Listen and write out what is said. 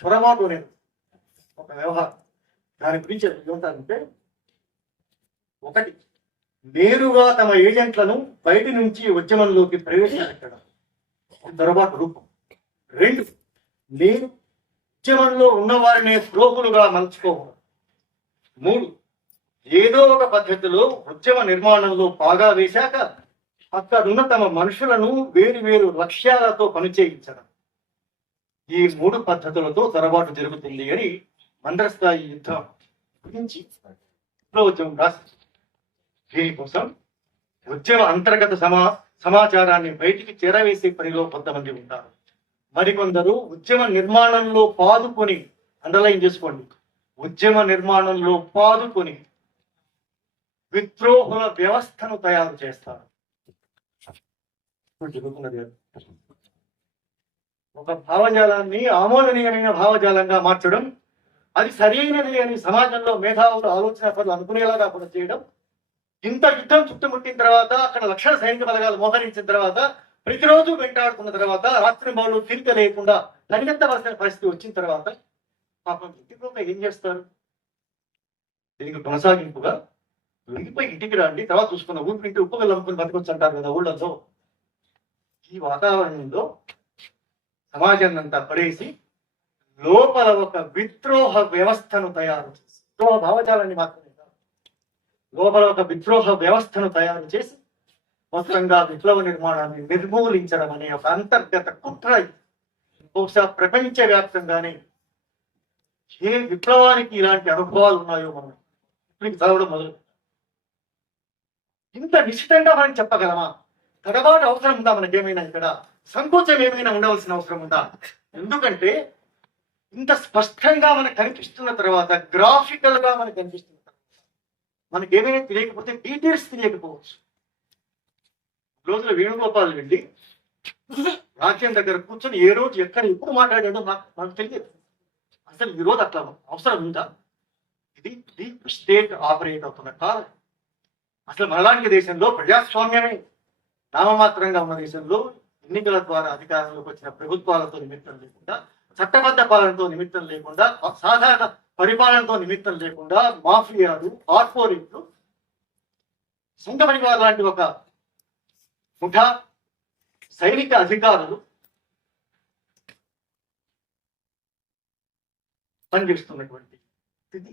చొరబాటు అనేది ఒక వ్యవహారం. దాని గురించి ఏమంటారంటే, ఒకటి, నేరుగా తమ ఏజెంట్లను బయటి నుంచి ఉద్యమంలోకి ప్రవేశపెట్టడం, చొరబాటు రూపం. రెండు, నేను ఉద్యమంలో ఉన్నవారిని ద్రోహులుగా మలుచుకోవడం. మూడు, ఏదో ఒక పద్ధతిలో ఉద్యమ నిర్మాణంలో బాగా వేశాక అక్కడున్న తమ మనుషులను వేరు వేరు లక్ష్యాలతో పనిచేయించడం. ఈ మూడు పద్ధతులతో చొరబాటు జరుగుతుంది అని మండలస్థాయి యుద్ధం గురించి ఉద్యమం రాసింది. దీనికోసం ఉద్యమ అంతర్గత సమాచారాన్ని బయటికి చేరవేసే పనిలో కొంతమంది ఉంటారు. మరికొందరు ఉద్యమ నిర్మాణంలో పాదుకొని, అండర్లైన్ చేసుకోండి, ఉద్యమ నిర్మాణంలో పాదుకొని విద్రోహుల వ్యవస్థను తయారు చేస్తారు. ఒక భావజాలాన్ని ఆమోదనీయమైన భావజాలంగా మార్చడం, అది సరైనది అని సమాజంలో మేధావులు ఆలోచన పనులు అనుకునేలాగా కూడా చేయడం, ఇంత యుద్ధం చుట్టుముట్టిన తర్వాత, అక్కడ లక్షల సైనిక బలగాలు మోహరించిన తర్వాత, ప్రతిరోజు వెంటాడుతున్న తర్వాత, రాత్రి బౌలు తీరిక లేకుండా పరిగెత్తవలసిన పరిస్థితి వచ్చిన తర్వాత పాపం ఇంటికి ఏం చేస్తారు? దీనికి కొనసాగింపుగా లొంగిపోయి ఇంటికి రండి, తర్వాత చూసుకున్న ఊపిరింటి ఉప్పుగా అమ్ముకుని బతకొచ్చు అంటారు కదా ఊళ్ళల్లో. ఈ వాతావరణంలో సమాజాన్ని అంతా పడేసి లోపల ఒక విద్రోహ వ్యవస్థను తయారు చేసి, విద్రోహ భావజాలాన్ని మాత్రమే కాదు, లోపల ఒక విద్రోహ వ్యవస్థను తయారు చేసి మొత్తంగా విప్లవ నిర్మాణాన్ని నిర్మూలించడం అనే ఒక అంతర్గత కుట్ర. బహుశా ప్రపంచవ్యాప్తంగానే ఏ విప్లవానికి ఇలాంటి అనుభవాలు ఉన్నాయో మనం ఇప్పుడు చదవడం మొదలు. ఇంత నిశ్చితంగా మనం చెప్పగలమా? తడబాటు అవసరం ఉందా మనకేమైనా? ఇక్కడ సంకోచం ఏమైనా ఉండవలసిన అవసరం ఉందా? ఎందుకంటే ఇంత స్పష్టంగా మనకు కనిపిస్తున్న తర్వాత, గ్రాఫికల్ గా మనకు కనిపిస్తున్న తర్వాత, మనకి ఏమైనా తెలియకపోతే డీటెయిల్స్ తెలియకపోవచ్చు. రోజుల వేణుగోపాల్ రెడ్డి రాజ్యం దగ్గర కూర్చొని ఏ రోజు ఎక్కడ ఎప్పుడు మాట్లాడాడో మనకు తెలియదు. అసలు ఈ రోజు అట్లా అవసరం ఉందా? ఇది డీప్ స్టేట్ ఆపరేట్ అవుతున్న కాలం. అసలు మనలాంటి దేశంలో ప్రజాస్వామ్యమే నామమాత్రంగా ఉన్న దేశంలో ఎన్నికల ద్వారా అధికారంలోకి వచ్చిన ప్రభుత్వాలతో నిమిత్తం లేకుండా, చట్టబద్ధ పాలనతో నిమిత్తం లేకుండా, సాధారణ పరిపాలనతో నిమిత్తం లేకుండా మాఫియాలు, కార్పొరేట్లు, సంఘ పరివార్ లాంటి ఒక ముఠా సైనిక అధికారులు పనిచేస్తున్నటువంటి స్థితి